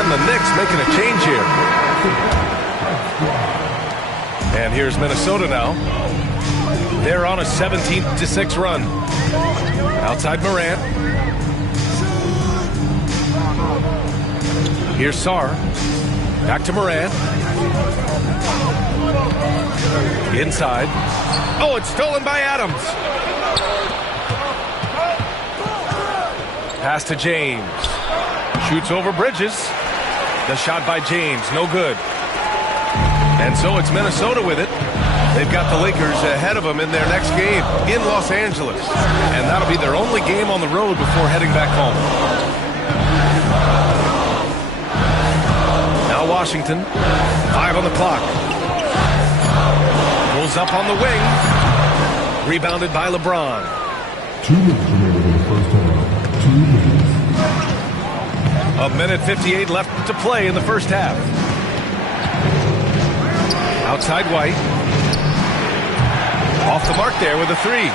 And the Knicks making a change here. And here's Minnesota now. They're on a 17-6 run. Outside Morant. Here's Sarr. Back to Morant. Inside. Oh, it's stolen by Adams. Pass to James. Shoots over Bridges. The shot by James, no good. And so it's Minnesota with it. They've got the Lakers ahead of them in their next game in Los Angeles. And that'll be their only game on the road before heading back home. Now Washington, 5 on the clock. Pulls up on the wing. Rebounded by LeBron. 2 minutes remaining in the first half. 2 minutes. A minute 58 left to play in the first half. Outside White. Off the mark there with a 3.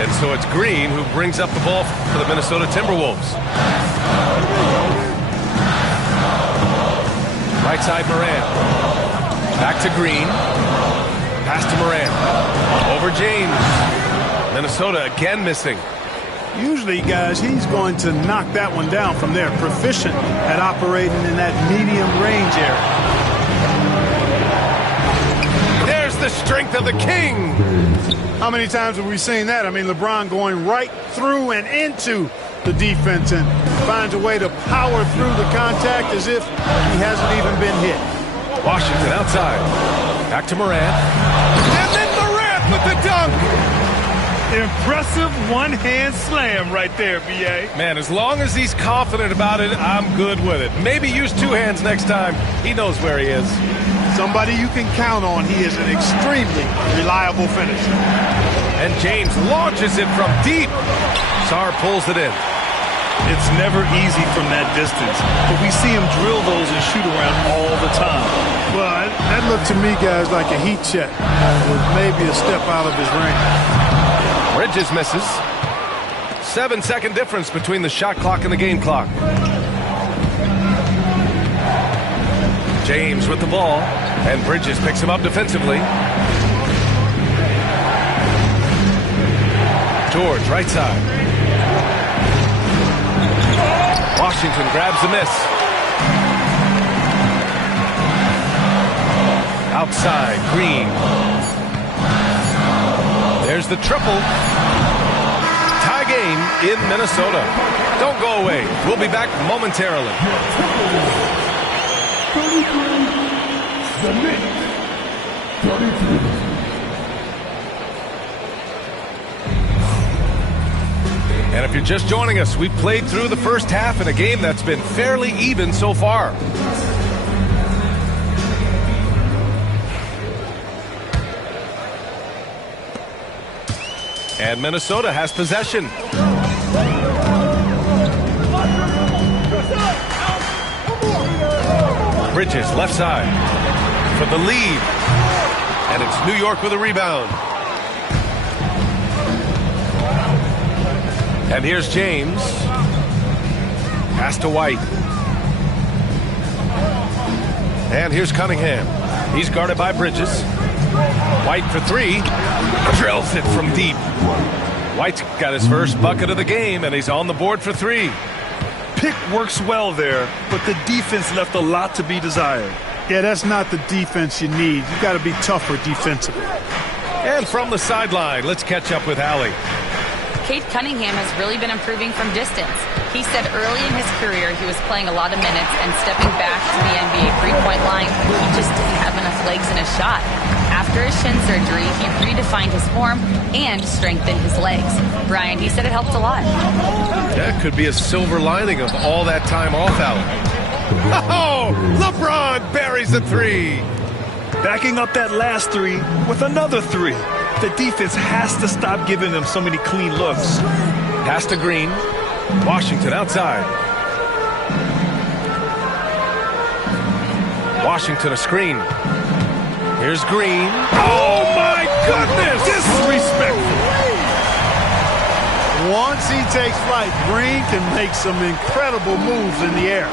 And so it's Green who brings up the ball for the Minnesota Timberwolves. Right side Morant. Back to Green. Pass to Morant. Over James. Minnesota again missing. Usually, guys, he's going to knock that one down from there. Proficient at operating in that medium range area. There's the strength of the king. How many times have we seen that? I mean, LeBron going right through and into the defense and finds a way to power through the contact as if he hasn't even been hit. Washington outside. Back to Morant. And then Morant with the dunk. Impressive one-hand slam right there, B.A. Man, as long as he's confident about it, I'm good with it. Maybe use 2 hands next time. He knows where he is. Somebody you can count on. He is an extremely reliable finisher. And James launches it from deep. Sarr pulls it in. It's never easy from that distance, but we see him drill those and shoot around all the time. Well, that looked to me, guys, like a heat check with maybe a step out of his range. Bridges misses. 7-second difference between the shot clock and the game clock. James with the ball, and Bridges picks him up defensively. George, right side. Washington grabs the miss. Outside, Green. There's the triple. Tie game in Minnesota. Don't go away. We'll be back momentarily. 33. The Knicks. 33. And if you're just joining us, we've played through the first half in a game that's been fairly even so far. And Minnesota has possession. Bridges, left side, for the lead. And it's New York with a rebound. And here's James. Pass to White. And here's Cunningham. He's guarded by Bridges. White for 3. Drills it from deep. White's got his first bucket of the game, and he's on the board for 3. Pick works well there, but the defense left a lot to be desired. Yeah, that's not the defense you need. You got to be tougher defensively. And from the sideline, let's catch up with Allie. Cade Cunningham has really been improving from distance. He said early in his career he was playing a lot of minutes and stepping back to the NBA three-point line, he just didn't have enough legs in his shot. After his shin surgery, he redefined his form and strengthened his legs. Brian, he said it helped a lot. That could be a silver lining of all that time off, Allie. Oh, LeBron buries a 3. Backing up that last 3 with another 3. The defense has to stop giving them so many clean looks. Pass to Green. Washington outside. Washington a screen. Here's Green. Oh, my goodness! Disrespectful. Once he takes flight, Green can make some incredible moves in the air.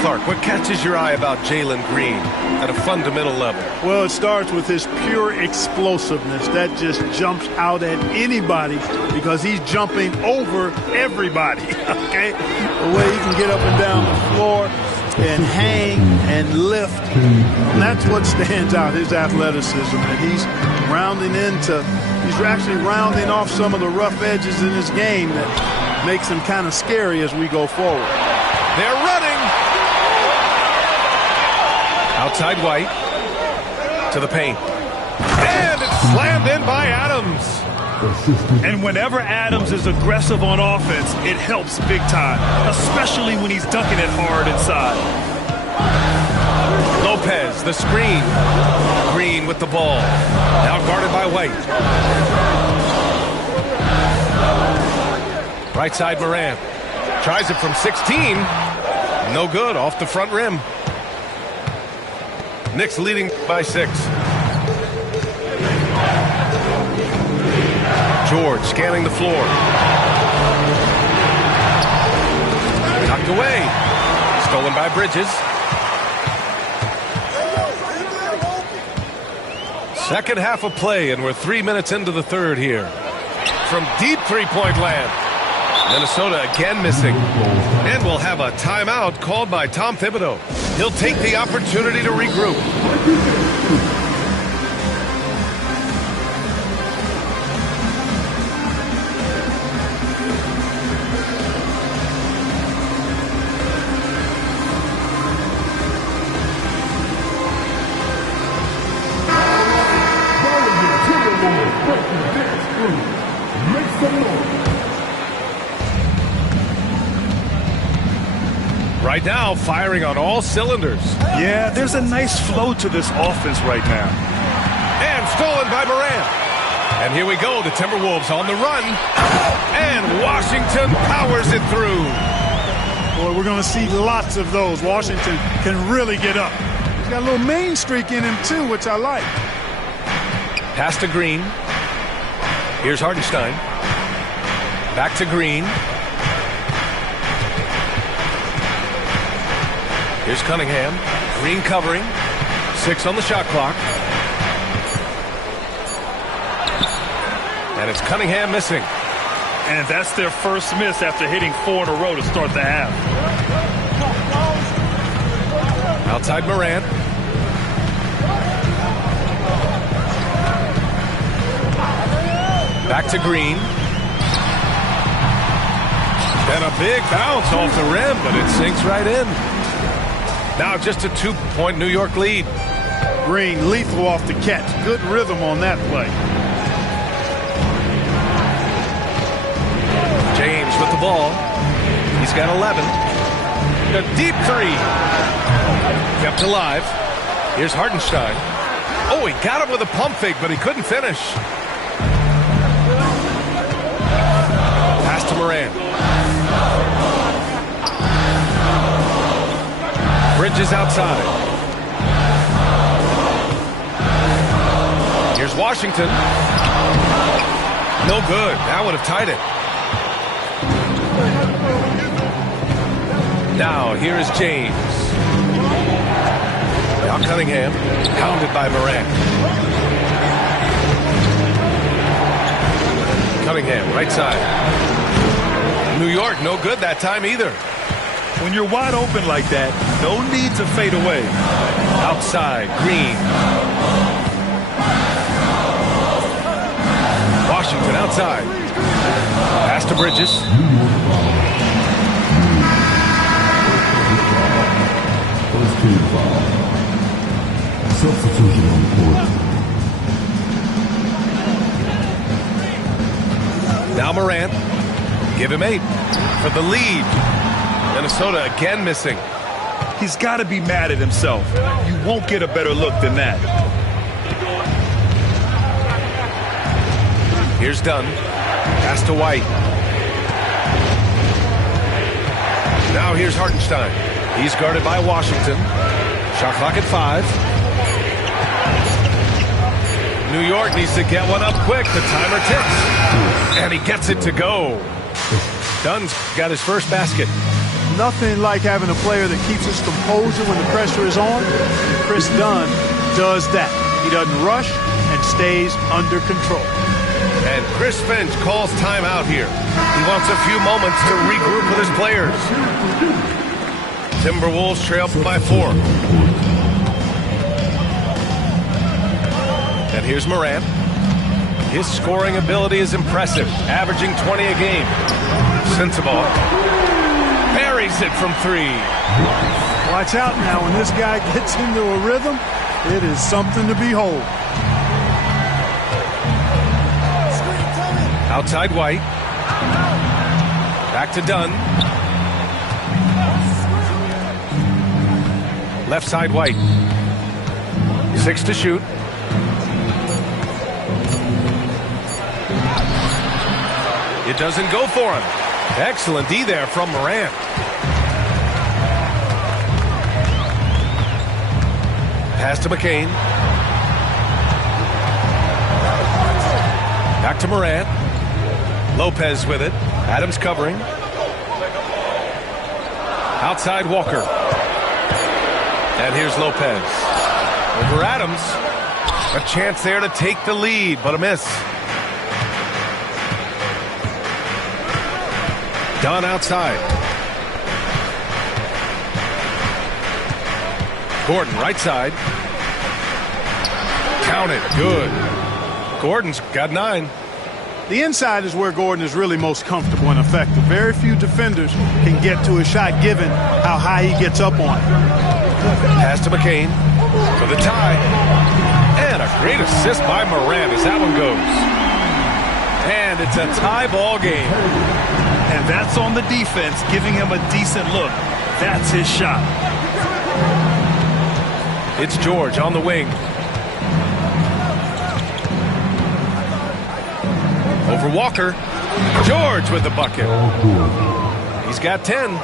Clark, what catches your eye about Jalen Green at a fundamental level? Well, it starts with his pure explosiveness. That just jumps out at anybody because he's jumping over everybody, okay? The way he can get up and down the floor and hang and lift. And that's what stands out, his athleticism. And he's actually rounding off some of the rough edges in his game that makes him kind of scary as we go forward. They're running. Outside White to the paint. And it's slammed in by Adams. And whenever Adams is aggressive on offense, it helps big time, especially when he's dunking it hard inside. Lopez, the screen. Green with the ball. Now guarded by White. Right side Morant. Tries it from 16. No good, off the front rim. Knicks leading by 6. George scanning the floor. Knocked away. Stolen by Bridges. Second half of play, and we're 3 minutes into the third here. From deep three-point land. Minnesota again missing. And we'll have a timeout called by Tom Thibodeau. He'll take the opportunity to regroup. Right now, firing on all cylinders. Yeah, there's a nice flow to this offense right now. And stolen by Morant. And here we go, the Timberwolves on the run. And Washington powers it through. Boy, we're going to see lots of those. Washington can really get up. He's got a little main streak in him, too, which I like. Pass to Green. Here's Hartenstein. Back to Green. Here's Cunningham. Green covering. 6 on the shot clock. And it's Cunningham missing. And that's their first miss after hitting 4 in a row to start the half. Outside Morant. Back to Green. And a big bounce off the rim, but it sinks right in. Now just a 2-point New York lead. Green lethal off the catch. Good rhythm on that play. James with the ball. He's got 11. A deep 3. Kept alive. Here's Hartenstein. Oh, he got him with a pump fake, but he couldn't finish. Pass to Morant. Bridges outside. Here's Washington. No good. That would have tied it. Now, here is James. Now Cunningham. Pounded by Morant. Cunningham, right side. New York, no good that time either. When you're wide open like that, no need to fade away. Outside, Green. Washington outside. Pass to Bridges. First team foul. Substitution on court. Now Morant. Give him 8 for the lead. Minnesota again missing. He's got to be mad at himself. You won't get a better look than that. Here's Dunn. Pass to White. Now here's Hartenstein. He's guarded by Washington. Shot clock at 5. New York needs to get one up quick. The timer ticks. And he gets it to go. Dunn's got his first basket. Nothing like having a player that keeps his composure when the pressure is on. And Chris Dunn does that. He doesn't rush and stays under control. And Chris Finch calls timeout here. He wants a few moments to regroup with his players. Timberwolves trail by 4. And here's Morant. His scoring ability is impressive, averaging 20 a game. Sensabaugh buries it from 3. Watch out now. When this guy gets into a rhythm, it is something to behold. Outside White. Back to Dunn. Left side White. 6 to shoot. It doesn't go for him. Excellent D there from Morant. Pass to McCain. Back to Morant. Lopez with it. Adams covering. Outside Walker. And here's Lopez. Over Adams. A chance there to take the lead, but a miss. Dunn outside. Gordon right side. Count it. Good. Gordon's got 9. The inside is where Gordon is really most comfortable and effective. Very few defenders can get to a shot given how high he gets up on it. Pass to McCain for the tie. And a great assist by Morant as that one goes. And it's a tie ball game. And that's on the defense, giving him a decent look. That's his shot. It's George on the wing. Over Walker. George with the bucket. He's got 10.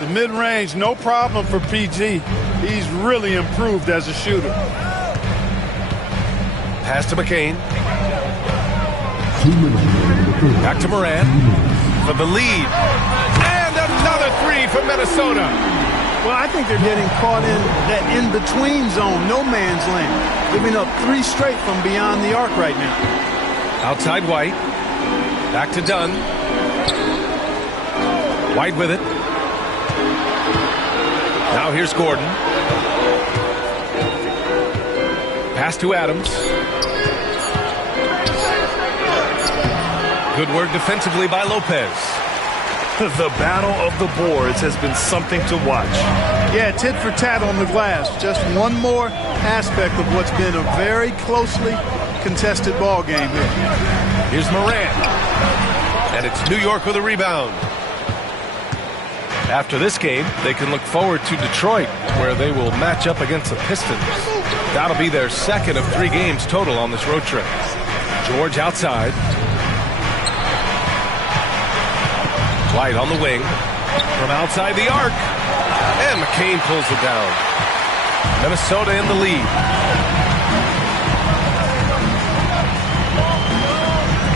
The mid-range, no problem for PG. He's really improved as a shooter. Pass to McCain. Back to Morant for the lead. And another 3 for Minnesota. Well, I think they're getting caught in that in-between zone, no man's land. Giving up 3 straight from beyond the arc right now. Outside White. Back to Dunn. White with it. Now here's Gordon. Pass to Adams. Good work defensively by Lopez. The battle of the boards has been something to watch. Yeah, tit for tat on the glass. Just one more aspect of what's been a very closely contested ball game here. Here's Morant. And it's New York with a rebound. After this game, they can look forward to Detroit, where they will match up against the Pistons. That'll be their second of 3 games total on this road trip. George outside. White on the wing. From outside the arc. And McCain pulls it down. Minnesota in the lead.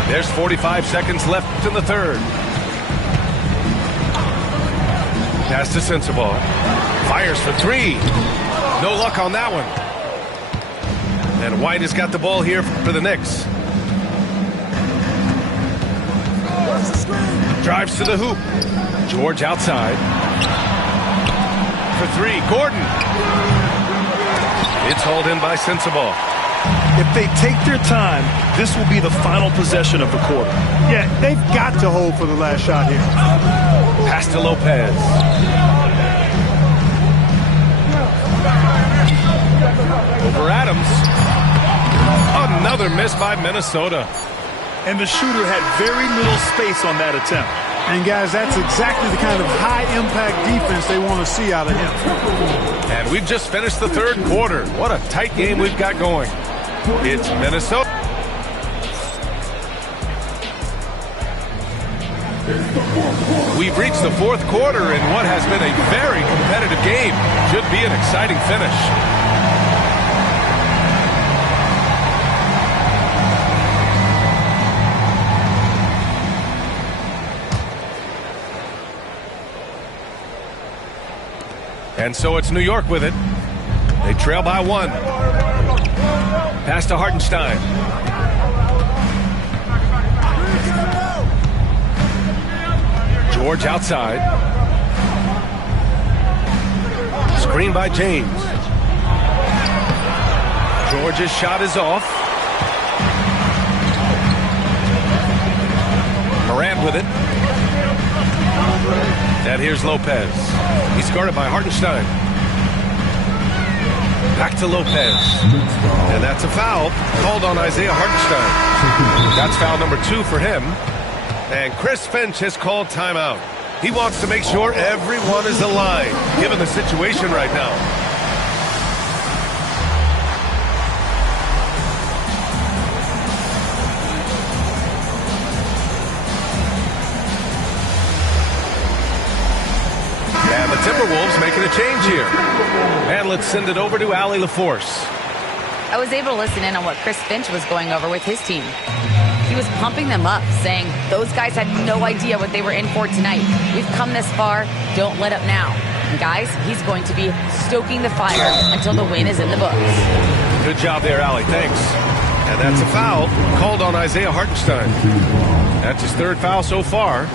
There's 45 seconds left in the third. Pass to Sensabaugh. Fires for 3. No luck on that one. And White has got the ball here for the Knicks. Drives to the hoop. George outside. For 3. Gordon. It's hauled in by Sensabaugh. If they take their time, this will be the final possession of the quarter. Yeah, they've got to hold for the last shot here. Pass to Lopez. Over Adams. Another miss by Minnesota. And the shooter had very little space on that attempt. And guys, that's exactly the kind of high-impact defense they want to see out of him. And we've just finished the third quarter. What a tight game we've got going. It's Minnesota. We've reached the fourth quarter in what has been a very competitive game. Should be an exciting finish. And so it's New York with it. They trail by 1. Pass to Hartenstein. George outside. Screen by James. George's shot is off. Morant with it. And here's Lopez. He's guarded by Hartenstein. Back to Lopez. And that's a foul called on Isaiah Hartenstein. That's foul number 2 for him. And Chris Finch has called timeout. He wants to make sure everyone is aligned, given the situation right now. And the Timberwolves making a change here. And let's send it over to Allie LaForce. I was able to listen in on what Chris Finch was going over with his team. He was pumping them up, saying those guys had no idea what they were in for tonight. We've come this far. Don't let up now. And guys, he's going to be stoking the fire until the win is in the books. Good job there, Allie. Thanks. And that's a foul called on Isaiah Hartenstein. That's his 3rd foul so far.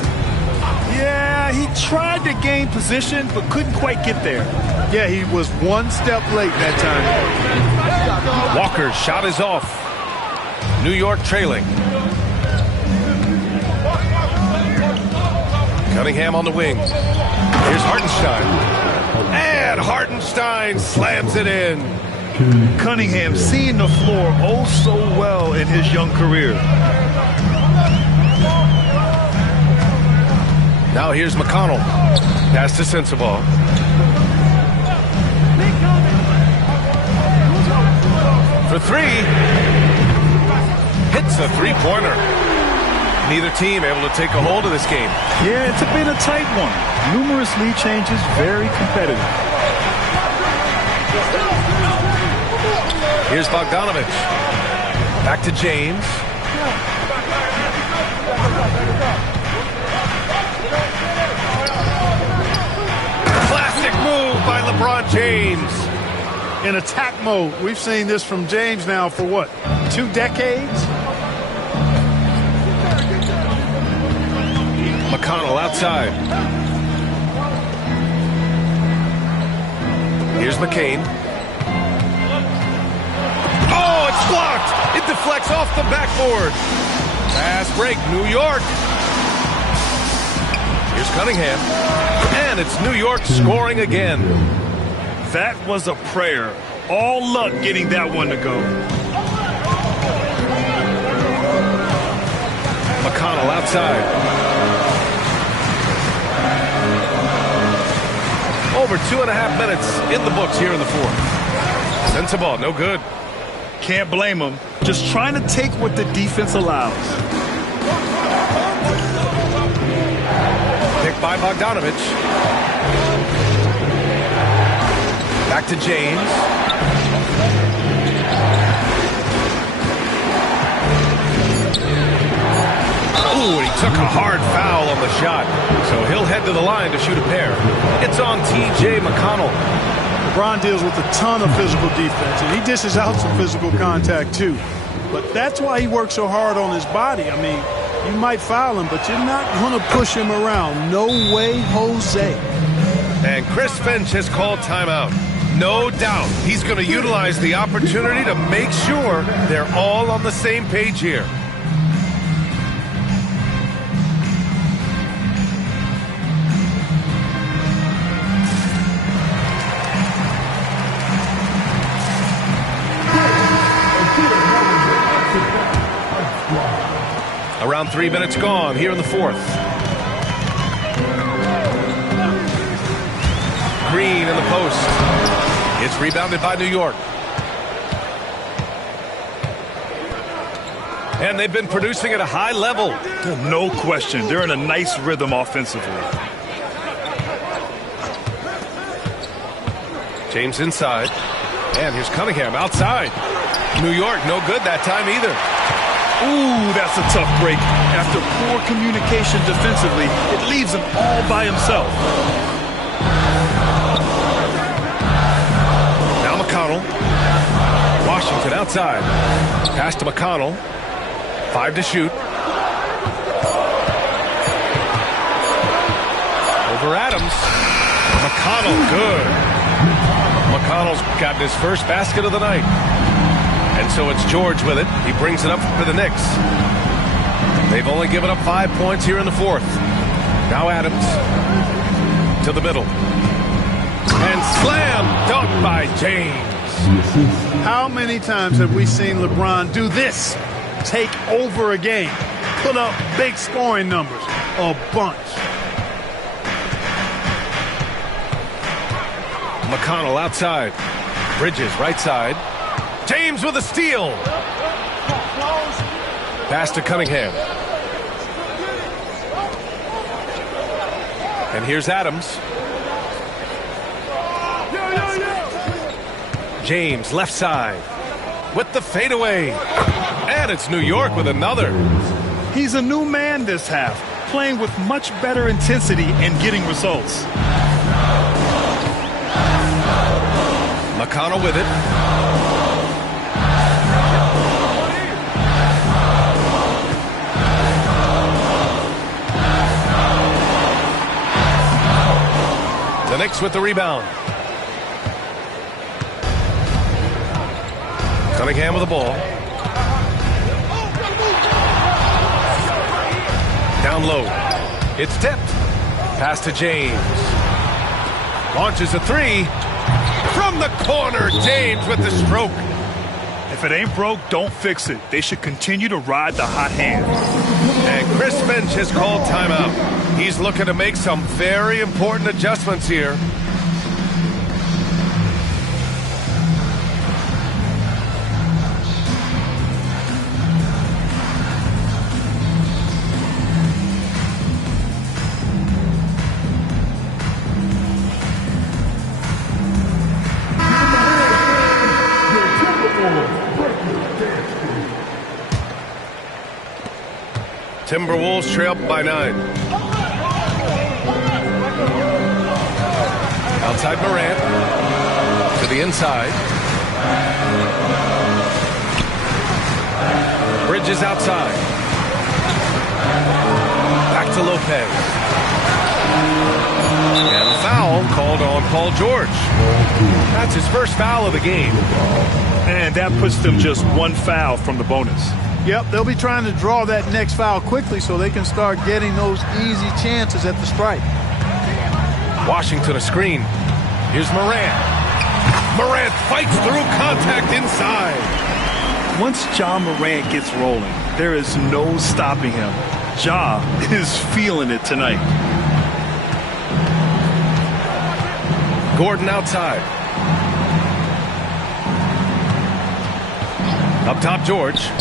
Yeah, he tried to gain position, but couldn't quite get there. Yeah, he was 1 step late that time. Walker's shot is off. New York trailing. Cunningham on the wing. Here's Hartenstein. And Hartenstein slams it in. Cunningham seeing the floor oh so well in his young career. Now here's McConnell. Pass to Sensabaugh. For 3. Hits a 3-pointer. Neither team able to take a hold of this game. Yeah, it's been a tight one. Numerous lead changes, very competitive. Here's Bogdanovich. Back to James. Classic move by LeBron James. In attack mode. We've seen this from James now for what, 2 decades? McConnell outside. Here's McCain. Oh, it's blocked. It deflects off the backboard. Fast break, New York. Here's Cunningham. And it's New York scoring again. That was a prayer. All luck getting that one to go. McConnell outside. Over 2.5 minutes in the books here in the 4th. Sensabaugh, no good. Can't blame him. Just trying to take what the defense allows. Picked by Bogdanovich. Back to James. Ooh, and he took a hard foul on the shot. So he'll head to the line to shoot a pair. It's on T.J. McConnell. LeBron deals with a ton of physical defense, and he dishes out some physical contact too. But that's why he works so hard on his body. I mean, you might foul him, but you're not going to push him around. No way, Jose. And Chris Finch has called timeout. No doubt he's going to utilize the opportunity to make sure they're all on the same page here. Around 3 minutes gone here in the 4th. Green in the post. It's rebounded by New York. And they've been producing at a high level. No question. They're in a nice rhythm offensively. James inside. And here's Cunningham outside. New York, no good that time either. Ooh, that's a tough break. After poor communication defensively, it leaves him all by himself. outside. Pass to McConnell. 5 to shoot. Over Adams. McConnell, good. McConnell's gotten his first basket of the night. And so it's George with it. He brings it up for the Knicks. They've only given up 5 points here in the fourth. Now Adams to the middle. And slam dunk by James. How many times have we seen LeBron do this? Take over a game. Put up big scoring numbers. A bunch. McConnell outside. Bridges right side. James with a steal. Pass to Cunningham. And here's Adams. James left side with the fadeaway. And it's New York with another. He's a new man this half, playing with much better intensity and getting results. McConnell with it. The Knicks with the rebound. Cunningham with the ball. Down low. It's tipped. Pass to James. Launches a three. From the corner, James with the stroke. If it ain't broke, don't fix it. They should continue to ride the hot hand. And Chris Finch has called timeout. He's looking to make some very important adjustments here. Timberwolves trail by 9. Outside Morant. To the inside. Bridges outside. Back to Lopez. And a foul called on Paul George. That's his first foul of the game. And that puts them just one foul from the bonus. Yep, they'll be trying to draw that next foul quickly so they can start getting those easy chances at the stripe. Washington a screen. Here's Morant. Morant fights through contact inside. Once Ja Morant gets rolling, there is no stopping him. Ja is feeling it tonight. Gordon outside. Up top, George.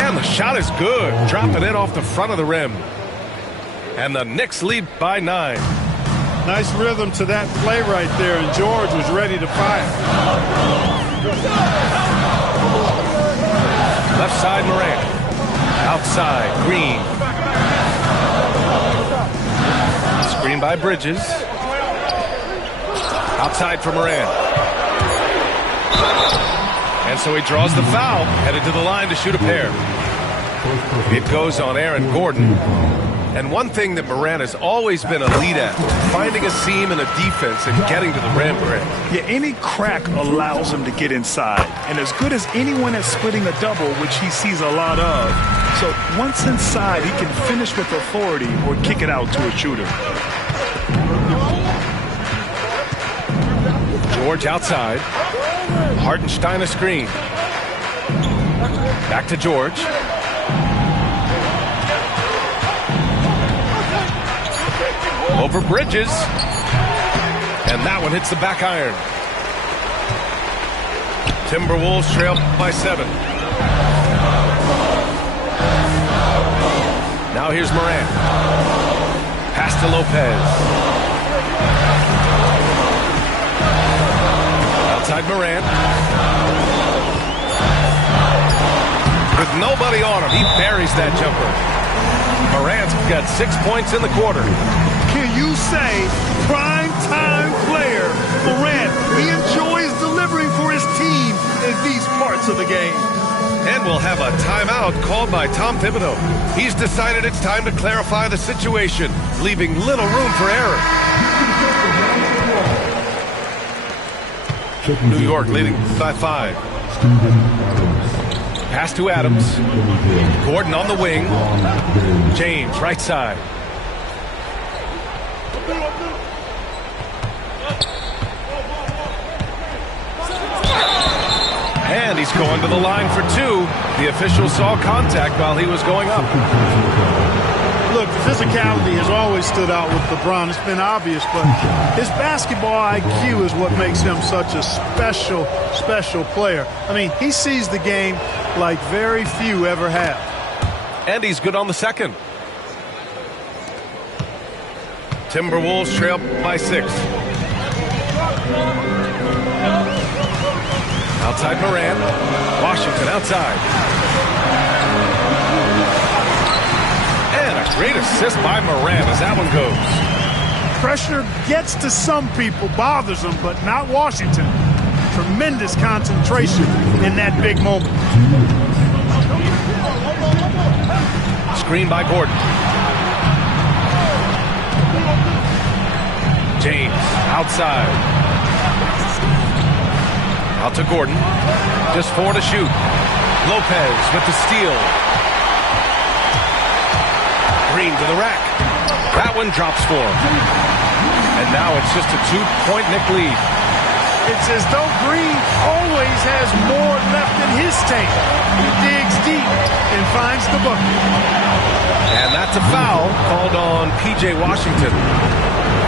And the shot is good. Dropping it off the front of the rim. And the Knicks lead by 9. Nice rhythm to that play right there, and George was ready to fire. Left side, Morant. Outside, Green. Screen by Bridges. Outside for Morant. And so he draws the foul, headed to the line to shoot a pair. It goes on Aaron Gordon. And one thing that Morant has always been elite at, finding a seam in a defense and getting to the rim. Yeah, any crack allows him to get inside. And as good as anyone at splitting a double, which he sees a lot of. So once inside, he can finish with authority or kick it out to a shooter. George outside. Hartenstein a screen. Back to George. Over Bridges. And that one hits the back iron. Timberwolves trail by 7. Now here's Morant. Pass to Lopez. Outside Morant. With nobody on him, he buries that jumper. Morant's got 6 points in the quarter. Can you say prime time player Morant? He enjoys delivering for his team parts of the game. And we'll have a timeout called by Tom Thibodeau. He's decided it's time to clarify the situation, leaving little room for error. New York leading by 5. Pass to Adams. Gordon on the wing. James, right side. And he's going to the line for 2. The official saw contact while he was going up. Look, the physicality has always stood out with LeBron. It's been obvious, but his basketball IQ is what makes him such a special, special player. I mean, he sees the game like very few ever have. And he's good on the second. Timberwolves trail by 6. Outside Morant. Washington outside. And a great assist by Morant as that one goes. Pressure gets to some people, bothers them, but not Washington. Tremendous concentration in that big moment. Screen by Gordon. James outside. Out to Gordon. Just 4 to shoot. Lopez with the steal. Green to the rack. That one drops for him. And now it's just a 2-point Knick lead. It's as though Green always has more left in his tank. He digs deep and finds the bucket. And that's a foul called on P.J. Washington.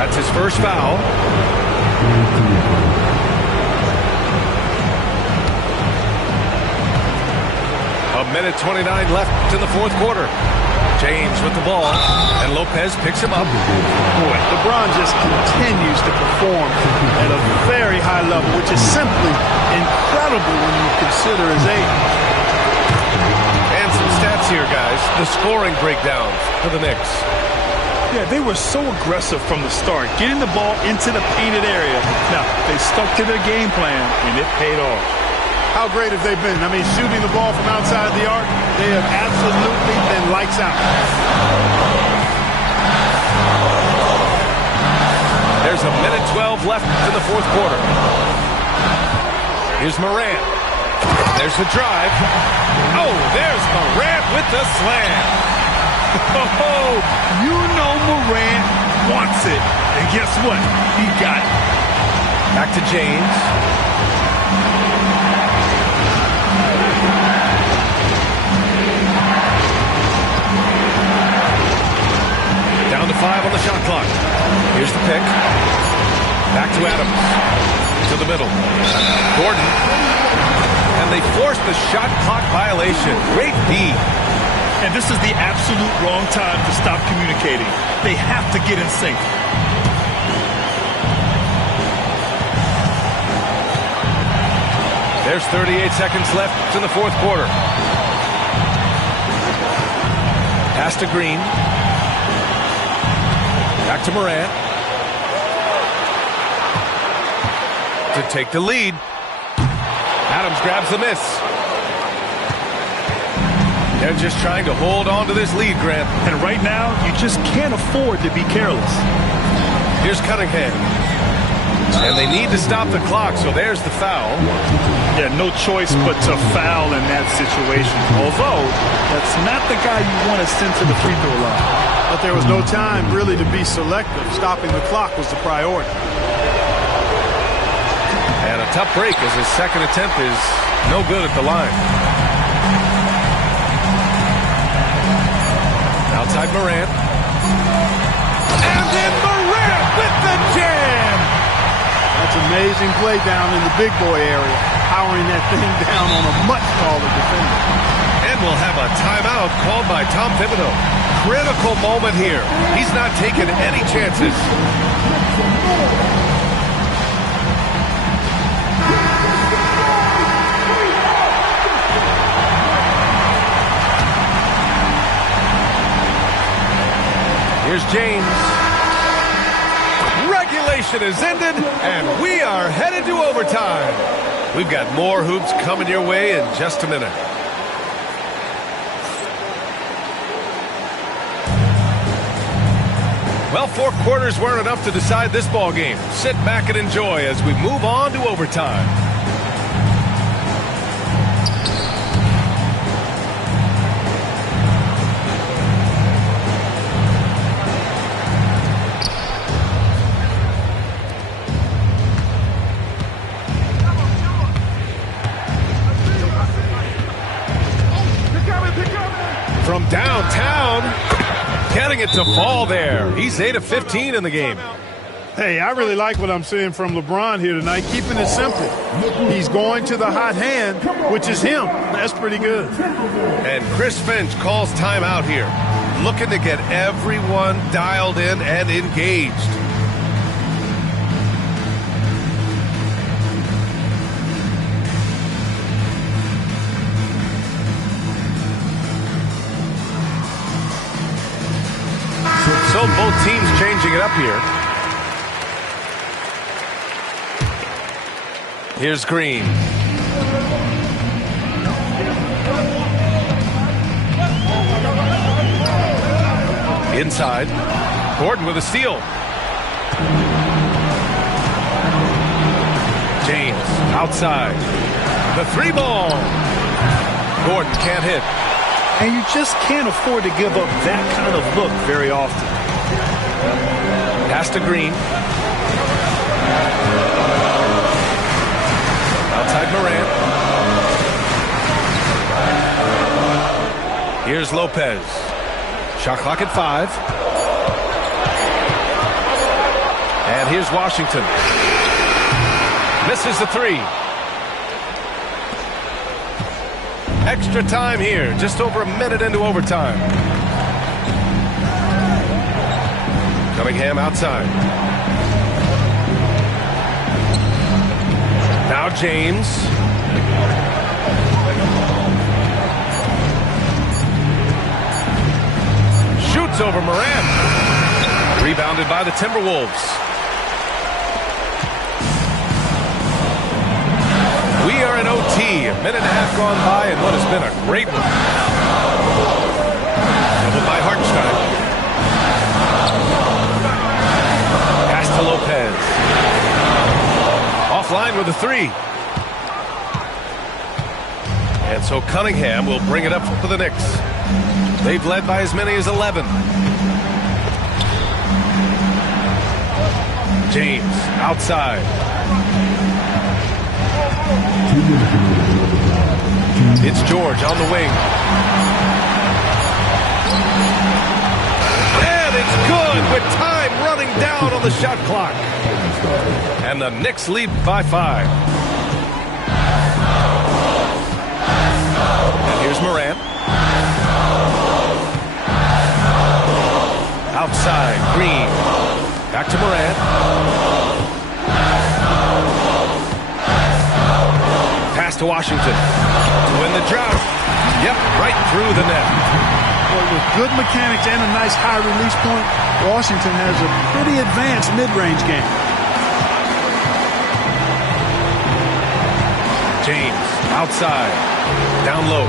That's his first foul. A minute 29 left in the fourth quarter. James with the ball, and Lopez picks him up. Boy, LeBron just continues to perform at a very high level, which is simply incredible when you consider his age. And some stats here, guys. The scoring breakdown for the Knicks. Yeah, they were so aggressive from the start, getting the ball into the painted area. Now, they stuck to their game plan, and it paid off. How great have they been? I mean, shooting the ball from outside the arc, they have absolutely been lights out. There's a minute 12 left in the fourth quarter. Here's Morant. There's the drive. Oh, there's Morant with the slam. Oh, you know Morant wants it. And guess what? He got it. Back to James. Down to 5 on the shot clock. Here's the pick. Back to Adams. To the middle. Gordon. And they forced the shot clock violation. Great D. And this is the absolute wrong time to stop communicating. They have to get in sync. There's 38 seconds left in the fourth quarter. Pass to Green. Back to Morant. To take the lead. Adams grabs the miss. They're just trying to hold on to this lead, Grant. And right now, you just can't afford to be careless. Here's Cunningham. And they need to stop the clock, so there's the foul. Yeah, no choice but to foul in that situation. Although, that's not the guy you want to send to the free throw line. But there was no time really to be selective. Stopping the clock was the priority. And a tough break as his second attempt is no good at the line. Outside Morant. And then Morant with the jam! That's amazing play down in the big boy area, powering that thing down on a much taller defender. And we'll have a timeout called by Tom Thibodeau. Critical moment here. He's not taking any chances. Here's James. Regulation is ended, and we are headed to overtime. We've got more hoops coming your way in just a minute. Well, 4 quarters weren't enough to decide this ball game. Sit back and enjoy as we move on to overtime. From downtown, getting it to fall there. He's 8 of 15 in the game. Hey, I really like what I'm seeing from LeBron here tonight, keeping it simple. He's going to the hot hand, which is him. That's pretty good. And Chris Finch calls timeout here, looking to get everyone dialed in and engaged. So both teams changing it up here. Here's Green. Inside. Gordon with a steal. James outside. The 3-ball. Gordon can't hit. And you just can't afford to give up that kind of look very often. Pass to Green. Outside Morant. Here's Lopez. Shot clock at 5. And here's Washington. Misses the 3. Extra time here, just over a minute into overtime. Cunningham outside. Now James. Shoots over Morant. Rebounded by the Timberwolves. We are in OT, a minute and a half gone by, and what has been a great one. Doubled by Hartenstein. Pass to Lopez. Offline with a 3. And so Cunningham will bring it up for the Knicks. They've led by as many as 11. James outside. It's George on the wing. And it's good with time running down on the shot clock. And the Knicks lead by 5. And here's Morant. Outside, Green. Back to Morant. Pass to Washington to win the drought. Yep, right through the net. Well, with good mechanics and a nice high release point, Washington has a pretty advanced mid-range game. James outside, down low.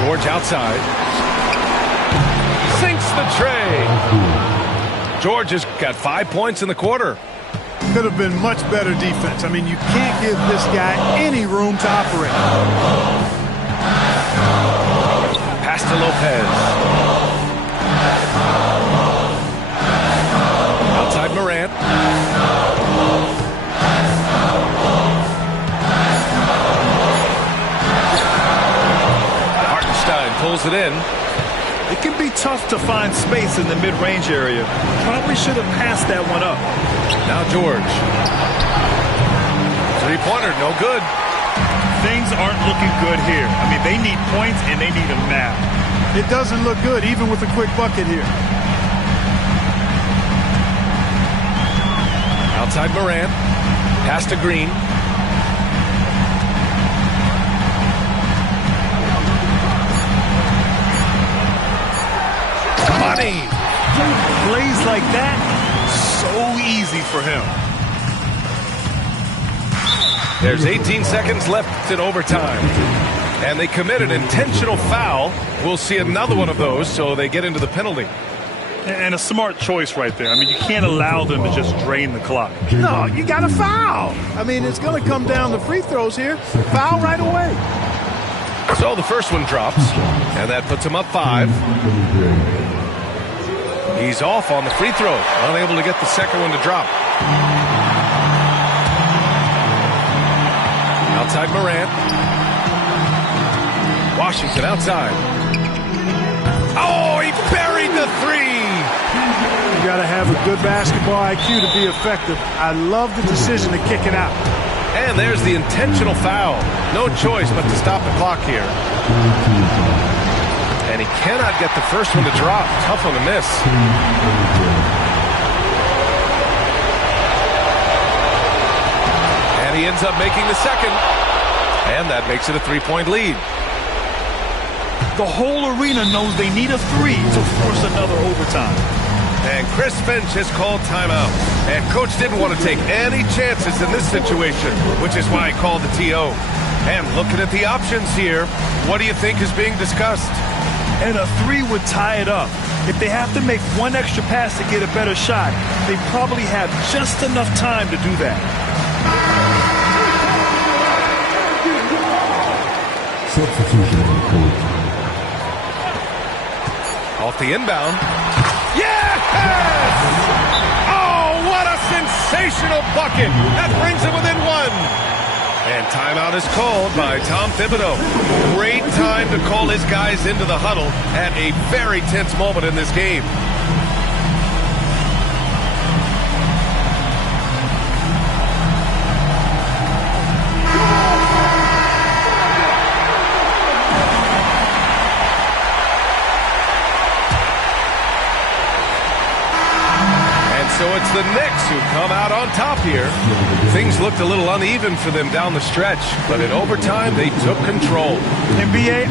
George outside. Sinks the tray. George has got 5 points in the quarter. Could have been much better defense. I mean, you can't give this guy any room to operate. Pass to Lopez. Outside Morant. Hartenstein pulls it in. It can be tough to find space in the mid-range area. Probably should have passed that one up. Now George. 3-pointer, no good. Things aren't looking good here. I mean, they need points, and they need them now. It doesn't look good, even with a quick bucket here. Outside Morant. Pass to Green. Money. Plays like that, so easy for him. There's 18 seconds left in overtime. And they commit an intentional foul. We'll see another one of those, so they get into the penalty. And a smart choice right there. I mean, you can't allow them to just drain the clock. No, you got to foul. I mean, it's going to come down to free throws here. Foul right away. So the first one drops, and that puts him up 5. He's off on the free throw, unable to get the second one to drop. Outside Morant. Washington outside. Oh, he buried the 3. You got to have a good basketball IQ to be effective. I love the decision to kick it out. And there's the intentional foul. No choice but to stop the clock here. And he cannot get the first one to drop. Tough one to miss. And he ends up making the second. And that makes it a 3-point lead. The whole arena knows they need a 3 to force another overtime. And Chris Finch has called timeout. And Coach didn't want to take any chances in this situation, which is why he called the TO. And looking at the options here, what do you think is being discussed? And a 3 would tie it up. If they have to make one extra pass to get a better shot, they probably have just enough time to do that. Substitution on the court. Off the inbound. Yes! Oh, what a sensational bucket. That brings it within 1. And timeout is called by Tom Thibodeau. Great time to call his guys into the huddle at a very tense moment in this game. So it's the Knicks who come out on top here. Things looked a little uneven for them down the stretch, but in overtime, they took control. NBA